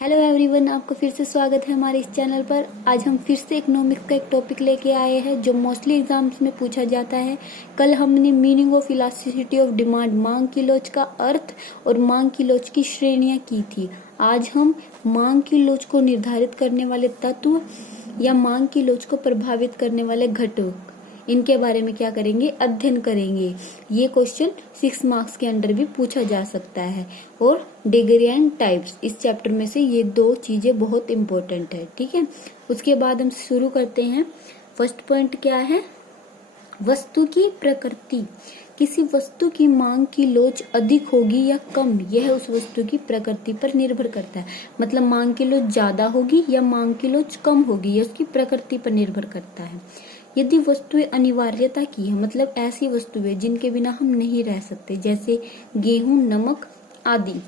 Hello everyone, आपका फिर से स्वागत है हमारे इस चैनल पर। आज हम फिर से इकोनॉमिक्स का एक टॉपिक लेके आए हैं जो मोस्टली एग्जाम्स में पूछा जाता है। कल हमने meaning of elasticity of demand, मांग की लोच का अर्थ और मांग की लोच की श्रेणियां की थी। आज हम मांग की लोच को निर्धारित करने वाले तत्व या मांग की लोच को प्रभावित करने वाले घटक, इनके बारे में क्या करेंगे, अध्ययन करेंगे। ये क्वेश्चन 6 मार्क्स के अंदर भी पूछा जा सकता है। और डिग्री एंड टाइप्स, इस चैप्टर में से ये दो चीजें बहुत इंपॉर्टेंट है। ठीक है, उसके बाद हम शुरू करते हैं। फर्स्ट पॉइंट क्या है, वस्तु की प्रकृति। किसी वस्तु की मांग की लोच अधिक होगी या कम, यह उस वस्तु की प्रकृति पर निर्भर करता है। मतलब मांग की लोच ज्यादा होगी या मांग की लोच कम होगी, यह उसकी प्रकृति पर निर्भर करता है। यदि वस्तुएं अनिवार्यता की है, मतलब ऐसी वस्तुएं जिनके बिना हम नहीं रह सकते, जैसे गेहूं, नमक आदि,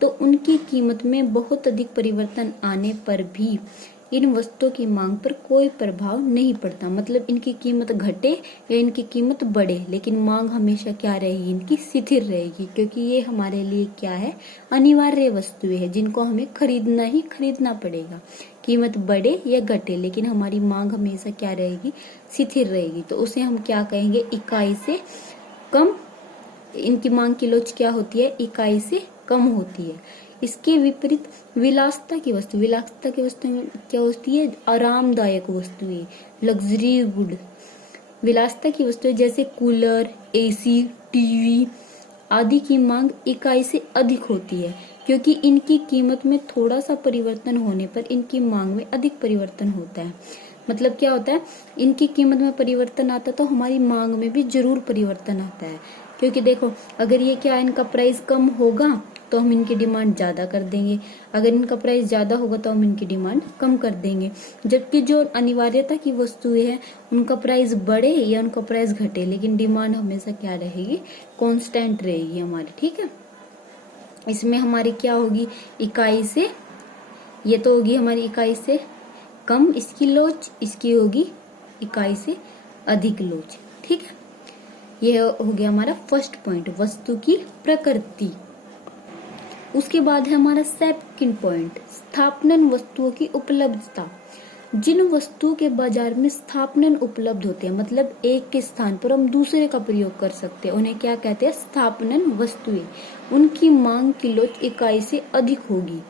तो उनकी कीमत में बहुत अधिक परिवर्तन आने पर भी इन वस्तुओं की मांग पर कोई प्रभाव नहीं पड़ता। मतलब इनकी कीमत घटे या इनकी कीमत बढ़े, लेकिन मांग हमेशा क्या रहेगी, इनकी स्थिर रहेगी, क्योंकि ये हमारे लिए क्या है, अनिवार्य वस्तुएं है जिनको हमें खरीदना ही खरीदना पड़ेगा। कीमत बढ़े या घटे, लेकिन हमारी मांग हमेशा क्या रहेगी, स्थिर रहेगी। तो उसे हम क्या कहेंगे, इकाई से कम। इनकी मांग की लोच क्या होती है, इकाई से कम होती है। इसके विपरीत विलासिता की वस्तु, विलासिता की वस्तु में क्या होती है, आरामदायक वस्तुएं, लग्जरी गुड। विलासिता की वस्तुएं जैसे कूलर, एसी, टीवी आदि की मांग इकाई से अधिक होती है, क्योंकि इनकी कीमत में थोड़ा सा परिवर्तन होने पर इनकी मांग में अधिक परिवर्तन होता है। मतलब क्या होता है, इनकी कीमत में परिवर्तन आता तो हमारी मांग में भी जरूर परिवर्तन आता है। क्योंकि देखो, अगर ये क्या, इनका प्राइस कम होगा तो हम इनकी डिमांड ज्यादा कर देंगे, अगर इनका प्राइस ज्यादा होगा तो हम इनकी डिमांड कम कर देंगे। जबकि जो अनिवार्यता की वस्तुएं हैं उनका प्राइस बढ़े या उनका प्राइस घटे, लेकिन डिमांड हमेशा क्या रहेगी, कांस्टेंट रहेगी हमारी। ठीक है, इसमें हमारी क्या होगी, इकाई से, ये तो होगी हमारी इकाई से कम इसकी लोच, इसकी होगी इकाई से अधिक लोच। ठीक है, यह हो गया हमारा फर्स्ट पॉइंट, वस्तु की प्रकृति। उसके बाद है हमारा सेकंड पॉइंट, स्थापनन वस्तुओं की उपलब्धता। जिन वस्तुओं के बाजार में स्थापनन उपलब्ध होते हैं, मतलब एक के स्थान पर हम दूसरे का प्रयोग कर सकते हैं, उन्हें क्या कहते हैं, स्थापनन वस्तुएं। उनकी मांग की लोच इकाई से अधिक होगी।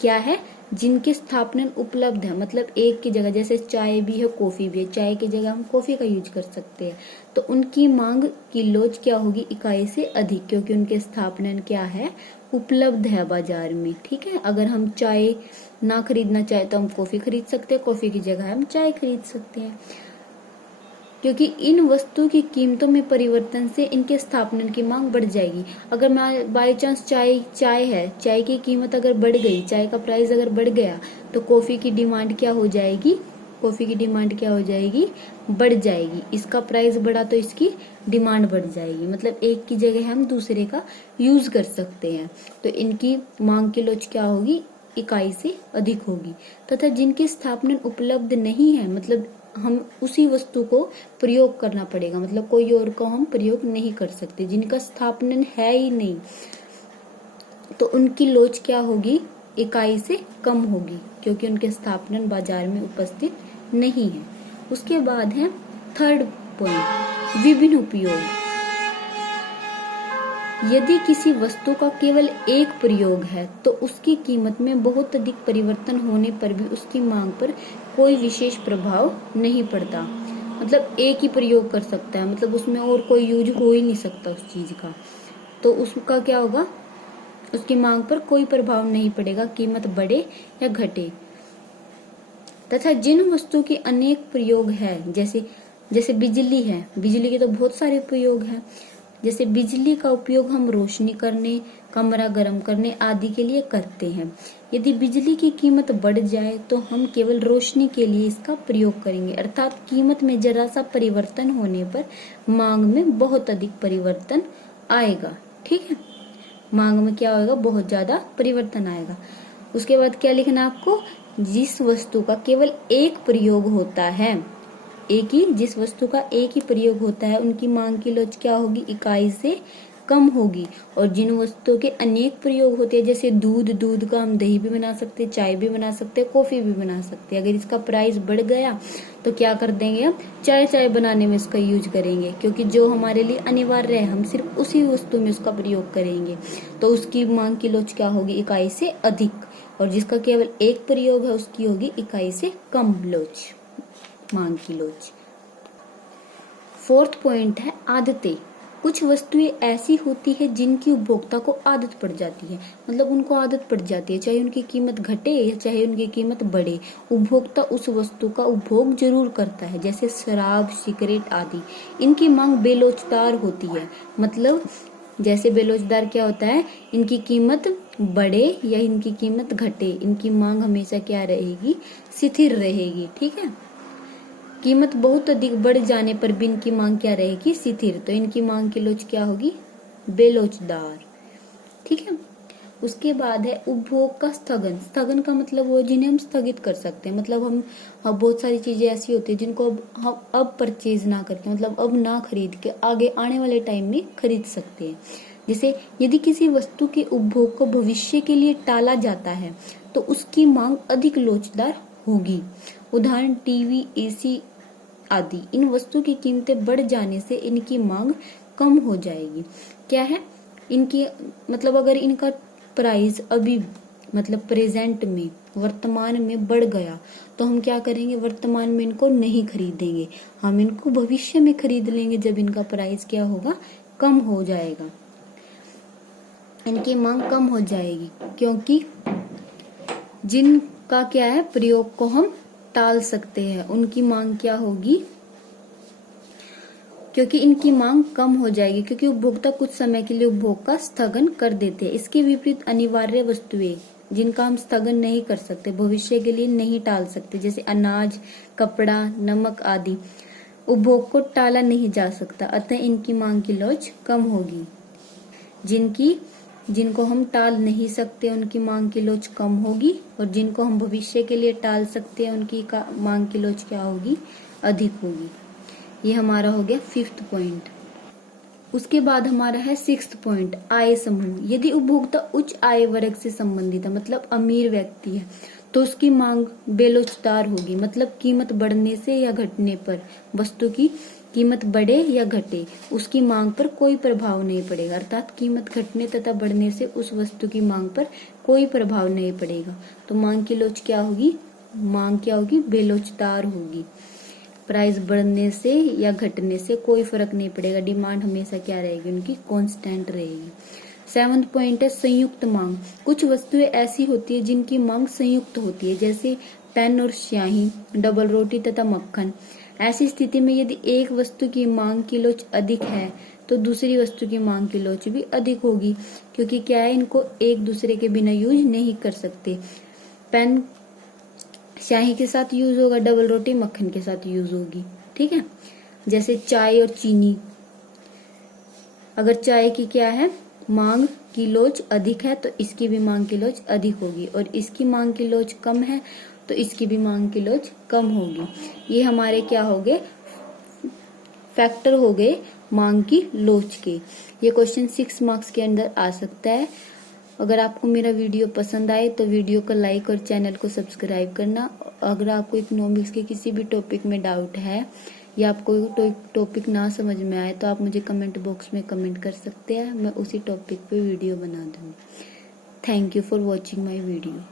क्या है, जिनके स्थापनन उपलब्ध है, मतलब एक की जगह, जैसे चाय भी है, कॉफी भी है, चाय की जगह हम कॉफी का यूज कर सकते हैं, तो उनकी मांग की लोच क्या होगी, इकाई से अधिक, क्योंकि उनके स्थापनन क्या है, उपलब्ध है बाजार में। ठीक है, अगर हम चाय ना खरीदना चाहे तो हम कॉफी खरीद सकते हैं, कॉफी की जगह हम चाय खरीद सकते हैं। क्योंकि इन वस्तुओं की कीमतों में परिवर्तन से इनके स्थापनन की मांग बढ़ जाएगी। अगर बाई चांस चाय है, चाय की कीमत अगर बढ़ गई, चाय का प्राइस अगर बढ़ गया, तो कॉफी की डिमांड क्या हो जाएगी, कॉफी की डिमांड क्या हो जाएगी, बढ़ जाएगी। इसका प्राइस बढ़ा तो इसकी डिमांड बढ़ जाएगी। मतलब एक की जगह हम दूसरे का यूज कर सकते हैं। तो इनकी मांग की लोच क्या होगी, इकाई से अधिक होगी। तथा जिनकी स्थापना उपलब्ध नहीं है, मतलब हम उसी वस्तु को प्रयोग करना पड़ेगा, मतलब कोई और को हम प्रयोग नहीं कर सकते, जिनका स्थापना है ही नहीं, तो उनकी लोच क्या होगी, इकाई से कम होगी, क्योंकि उनके स्थापना बाजार में उपस्थित नहीं है। उसके बाद है थर्ड पॉइंट, विभिन्न उपयोग। यदि किसी वस्तु का केवल एक प्रयोग है तो उसकी कीमत में बहुत अधिक परिवर्तन होने पर भी उसकी मांग पर कोई विशेष प्रभाव नहीं पड़ता। मतलब एक ही प्रयोग कर सकता है, मतलब उसमें और कोई यूज हो ही नहीं सकता उस चीज का, तो उसका क्या होगा, उसकी मांग पर कोई प्रभाव नहीं पड़ेगा, कीमत बढ़े या घटे। तथा जिन वस्तु के अनेक प्रयोग है, जैसे बिजली है, बिजली के तो बहुत सारे प्रयोग हैं। जैसे बिजली का उपयोग हम रोशनी करने, कमरा गर्म करने आदि के लिए करते हैं। यदि बिजली की कीमत बढ़ जाए तो हम केवल रोशनी के लिए इसका प्रयोग करेंगे, अर्थात कीमत में जरा सा परिवर्तन होने पर मांग में बहुत अधिक परिवर्तन आएगा। ठीक है, मांग में क्या होगा, बहुत ज्यादा परिवर्तन आएगा। उसके बाद क्या लिखना आपको, जिस वस्तु का केवल एक प्रयोग होता है, जिस वस्तु का एक ही प्रयोग होता है, उनकी मांग की लोच क्या होगी, इकाई से कम होगी। और जिन वस्तुओं के अनेक प्रयोग होते हैं, जैसे दूध का हम दही भी बना सकते हैं, चाय भी बना सकते हैं, कॉफी भी बना सकते हैं, अगर इसका प्राइस बढ़ गया तो क्या कर देंगे, हम चाय बनाने में इसका यूज करेंगे, क्योंकि जो हमारे लिए अनिवार्य है हम सिर्फ उसी वस्तु में उसका प्रयोग करेंगे, तो उसकी मांग की लोच क्या होगी, इकाई से अधिक, और जिसका केवल एक प्रयोग है उसकी होगी इकाई से कम लोच, मांग की लोच। फोर्थ पॉइंट है आदतें। कुछ वस्तुएं ऐसी होती है जिनकी उपभोक्ता को आदत पड़ जाती है, मतलब उनको आदत पड़ जाती है, चाहे उनकी कीमत घटे या चाहे उनकी कीमत बढ़े, उपभोक्ता उस वस्तु का उपभोग जरूर करता है, जैसे शराब, सिगरेट आदि। इनकी मांग बेलोचदार होती है, मतलब जैसे बेलोचदार क्या होता है, इनकी कीमत बढ़े या इनकी कीमत घटे, इनकी मांग हमेशा क्या रहेगी, स्थिर रहेगी। ठीक है, कीमत बहुत अधिक बढ़ जाने पर भी इनकी मांग क्या रहेगी, स्थिर, तो इनकी मांग की लोच क्या होगी, बेलोचदार। ठीक है, उसके बाद है उपभोग का स्थगन। स्थगन का मतलब वो जिन्हें हम स्थगित कर सकते हैं, मतलब हम बहुत सारी चीजें ऐसी होती है जिनको हम अब परचेज ना करके, मतलब अब ना खरीद के आगे आने वाले टाइम में खरीद सकते हैं। जैसे यदि किसी वस्तु के उपभोग को भविष्य के लिए टाला जाता है तो उसकी मांग अधिक लोचदार होगी। उदाहरण टीवी, एसी आदि। इन वस्तु की कीमतें बढ़ जाने से इनकी मांग कम हो जाएगी। क्या है इनकी, मतलब अगर इनका प्राइस अभी मतलब प्रेजेंट में, वर्तमान में बढ़ गया तो हम क्या करेंगे, वर्तमान में इनको नहीं खरीदेंगे, हम इनको भविष्य में खरीद लेंगे जब इनका प्राइस क्या होगा, कम हो जाएगा, इनकी मांग कम हो जाएगी, क्योंकि जिनका क्या है प्रयोग को हम टाल सकते हैं उनकी मांग क्या होगी, क्योंकि इनकी मांग कम हो जाएगी, क्योंकि उपभोक्ता कुछ समय के लिए उपभोग का स्थगन कर देते हैं। इसके विपरीत अनिवार्य वस्तुएं जिनका हम स्थगन नहीं कर सकते, भविष्य के लिए नहीं टाल सकते, जैसे अनाज, कपड़ा, नमक आदि, उपभोग को टाला नहीं जा सकता, अतः इनकी मांग की लोच कम होगी। जिनको हम टाल नहीं सकते उनकी मांग की लोच कम होगी, और जिनको हम भविष्य के लिए टाल सकते हैं उनकी मांग की लोच क्या होगी, अधिक होगी। ये हमारा हो गया फिफ्थ पॉइंट। उसके बाद हमारा है सिक्स्थ पॉइंट, आय समूह। यदि उपभोक्ता उच्च आय वर्ग से संबंधित है, मतलब अमीर व्यक्ति है, तो उसकी मांग बेलोचदार होगी, मतलब कीमत बढ़ने से या घटने पर, वस्तु की कीमत बढ़े या घटे उसकी मांग पर कोई प्रभाव नहीं पड़ेगा, अर्थात कीमत घटने तथा बढ़ने से उस वस्तु की मांग पर कोई प्रभाव नहीं पड़ेगा, तो मांग की लोच क्या होगी, मांग क्या होगी, बेलोचदार होगी। प्राइस बढ़ने से या घटने से कोई फर्क नहीं पड़ेगा, डिमांड हमेशा क्या रहेगी, उनकी कांस्टेंट रहेगी। सेवंथ पॉइंट है संयुक्त मांग। कुछ वस्तुएं ऐसी होती है जिनकी मांग संयुक्त होती है, जैसे पेन और स्याही, डबल रोटी तथा मक्खन। ऐसी स्थिति में यदि एक वस्तु की मांग की लोच अधिक है तो दूसरी वस्तु की मांग की लोच भी अधिक होगी, क्योंकि क्या है, इनको एक दूसरे के बिना यूज नहीं कर सकते। पेन स्याही के साथ यूज होगा, डबल रोटी मक्खन के साथ यूज होगी। ठीक है, जैसे चाय और चीनी, अगर चाय की क्या है, मांग की लोच अधिक है तो इसकी भी मांग की लोच अधिक होगी, और इसकी मांग की लोच कम है तो इसकी भी मांग की लोच कम होगी। ये हमारे क्या हो गए, फैक्टर हो गए मांग की लोच के। ये क्वेश्चन 6 मार्क्स के अंदर आ सकता है। अगर आपको मेरा वीडियो पसंद आए तो वीडियो को लाइक और चैनल को सब्सक्राइब करना। अगर आपको इकोनॉमिक्स के किसी भी टॉपिक में डाउट है या आपको टॉपिक ना समझ में आए तो आप मुझे कमेंट बॉक्स में कमेंट कर सकते हैं, मैं उसी टॉपिक पे वीडियो बना दूंगी। Thank you for watching my video.